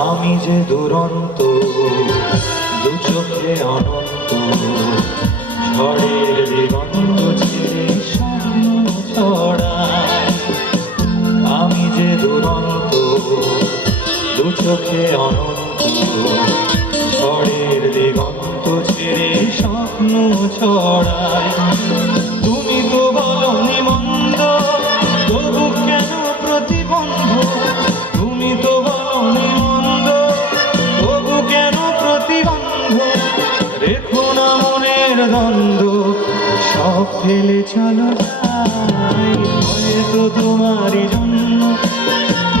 আমি যে দুরন্ত, দু চোখে অনন্ত, ঝড়ের দিগন্ত ছেড়ে আমি যে দুরন্ত, দু চোখে অনন্ত, ঝড়ের দিগন্ত ছেড়ে স্বপ্ন ছড়াই মনের দ্বন্দ্ব, সব ফেলে চলো হয়তো তোমারই জন্য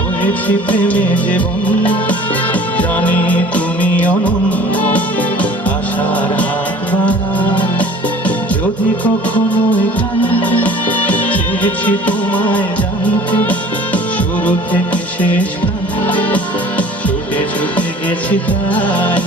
হয়েছি প্রেমে যে বন্য জানি তুমি অনন্য, আশার হাত যদি কখনো চেয়েছি তোমায় জানতে, শুরু থেকে শেষ ছুটে ছুটে গেছি তাই।